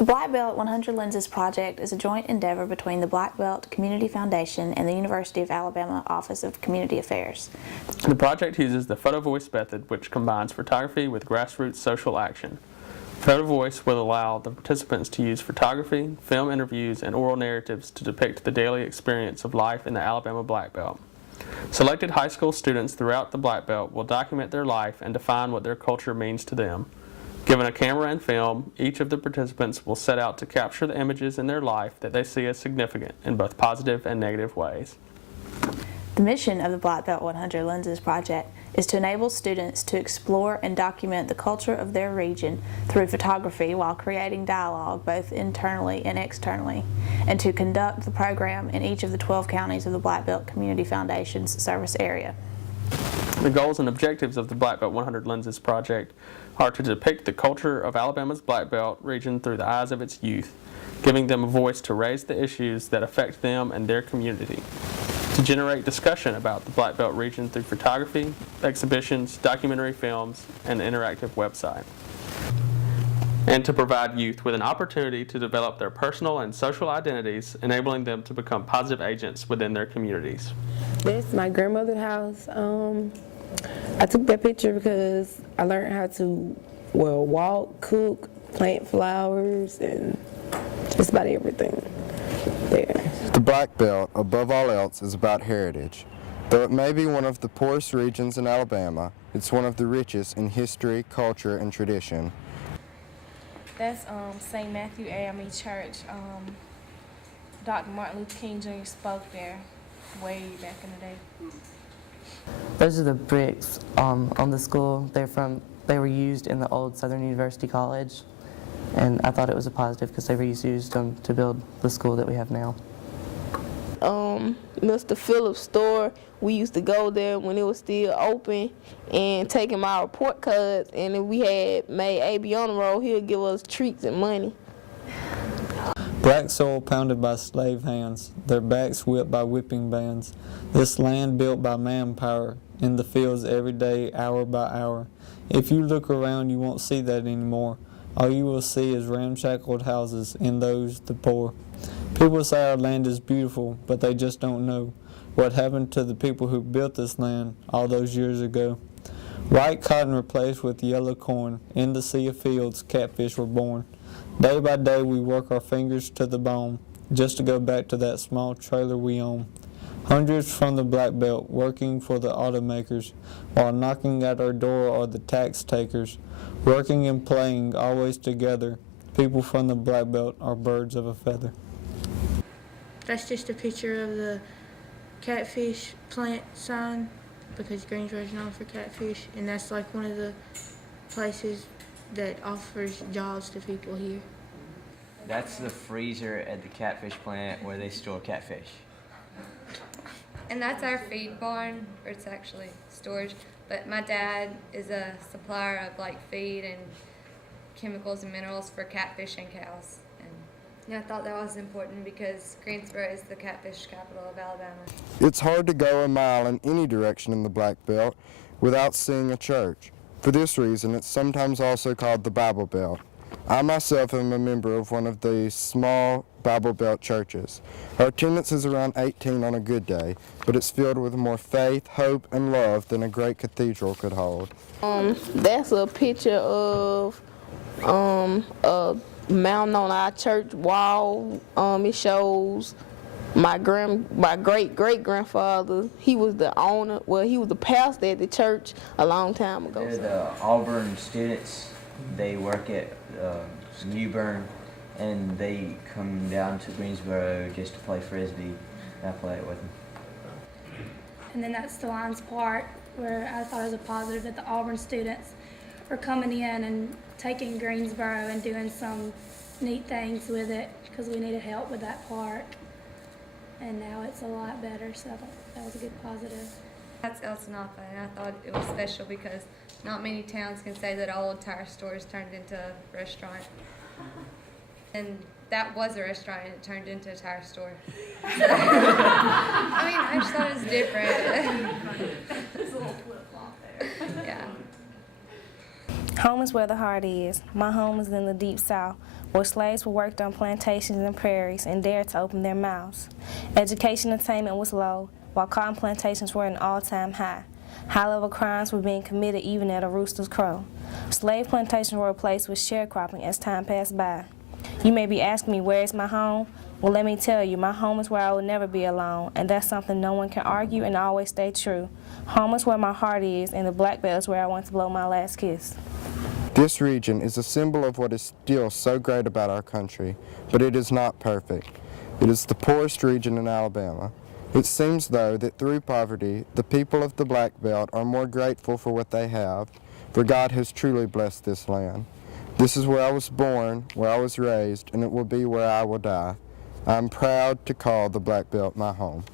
The Black Belt 100 Lenses Project is a joint endeavor between the Black Belt Community Foundation and the University of Alabama Office of Community Affairs. The project uses the Photo Voice method, which combines photography with grassroots social action. Photo Voice will allow the participants to use photography, film interviews, and oral narratives to depict the daily experience of life in the Alabama Black Belt. Selected high school students throughout the Black Belt will document their life and define what their culture means to them. Given a camera and film, each of the participants will set out to capture the images in their life that they see as significant in both positive and negative ways. The mission of the Black Belt 100 Lenses Project is to enable students to explore and document the culture of their region through photography while creating dialogue both internally and externally, and to conduct the program in each of the 12 counties of the Black Belt Community Foundation's service area. The goals and objectives of the Black Belt 100 Lenses Project are to depict the culture of Alabama's Black Belt region through the eyes of its youth, giving them a voice to raise the issues that affect them and their community, to generate discussion about the Black Belt region through photography, exhibitions, documentary films, and an interactive website, and to provide youth with an opportunity to develop their personal and social identities, enabling them to become positive agents within their communities. This is my grandmother's house. I took that picture because I learned how to, walk, cook, plant flowers, and just about everything there. The Black Belt, above all else, is about heritage. Though it may be one of the poorest regions in Alabama, it's one of the richest in history, culture, and tradition. That's St. Matthew AME Church. Dr. Martin Luther King Jr. spoke there way back in the day. Those are the bricks on the school. They were used in the old Southern University College, and I thought it was a positive because they reused them to build the school that we have now. Mr. Phillips' store, we used to go there when it was still open and take him our report cards, and if we had made AB on the road, he would give us treats and money. Black soil pounded by slave hands, their backs whipped by whipping bands. This land built by manpower, in the fields every day, hour by hour. If you look around, you won't see that anymore. All you will see is ramshackled houses, and those the poor. People say our land is beautiful, but they just don't know what happened to the people who built this land all those years ago. White cotton replaced with yellow corn. In the sea of fields, catfish were born. Day by day we work our fingers to the bone, just to go back to that small trailer we own. Hundreds from the Black Belt working for the automakers, while knocking at our door are the tax takers. Working and playing always together, people from the Black Belt are birds of a feather. That's just a picture of the catfish plant sign because Greensboro is known for catfish, and that's like one of the places that offers jobs to people here. That's the freezer at the catfish plant where they store catfish. And that's our feed barn, or it's actually storage. But my dad is a supplier of like feed and chemicals and minerals for catfish and cows. And I thought that was important because Greensboro is the catfish capital of Alabama. It's hard to go a mile in any direction in the Black Belt without seeing a church. For this reason, it's sometimes also called the Bible Belt. I myself am a member of one of these small Bible Belt churches. Our attendance is around 18 on a good day, but it's filled with more faith, hope, and love than a great cathedral could hold. That's a picture of a mountain on our church wall. It shows my great-great-grandfather. He was the owner, he was the pastor at the church a long time ago. They're the Auburn students. They work at Newbern, and they come down to Greensboro just to play Frisbee. I play it with them. And then that's the Lions part where I thought it was a positive that the Auburn students were coming in and taking Greensboro and doing some neat things with it because we needed help with that park. And now it's a lot better, so I thought that was a good positive. That's El Sanafa, and I thought it was special because not many towns can say that old tire stores turned into a restaurant. And that was a restaurant and it turned into a tire store. So, I just thought it was different. There's a little flip-flop there. Yeah. Home is where the heart is. My home is in the deep south, where slaves were worked on plantations and prairies and dared to open their mouths. Education attainment was low, while cotton plantations were at an all-time high. High-level crimes were being committed even at a rooster's crow. Slave plantations were replaced with sharecropping as time passed by. You may be asking me, where is my home? Well, let me tell you, my home is where I will never be alone, and that's something no one can argue and always stay true. Home is where my heart is, and the Black Belt is where I want to blow my last kiss. This region is a symbol of what is still so great about our country, but it is not perfect. It is the poorest region in Alabama. It seems, though, that through poverty, the people of the Black Belt are more grateful for what they have, for God has truly blessed this land. This is where I was born, where I was raised, and it will be where I will die. I am proud to call the Black Belt my home.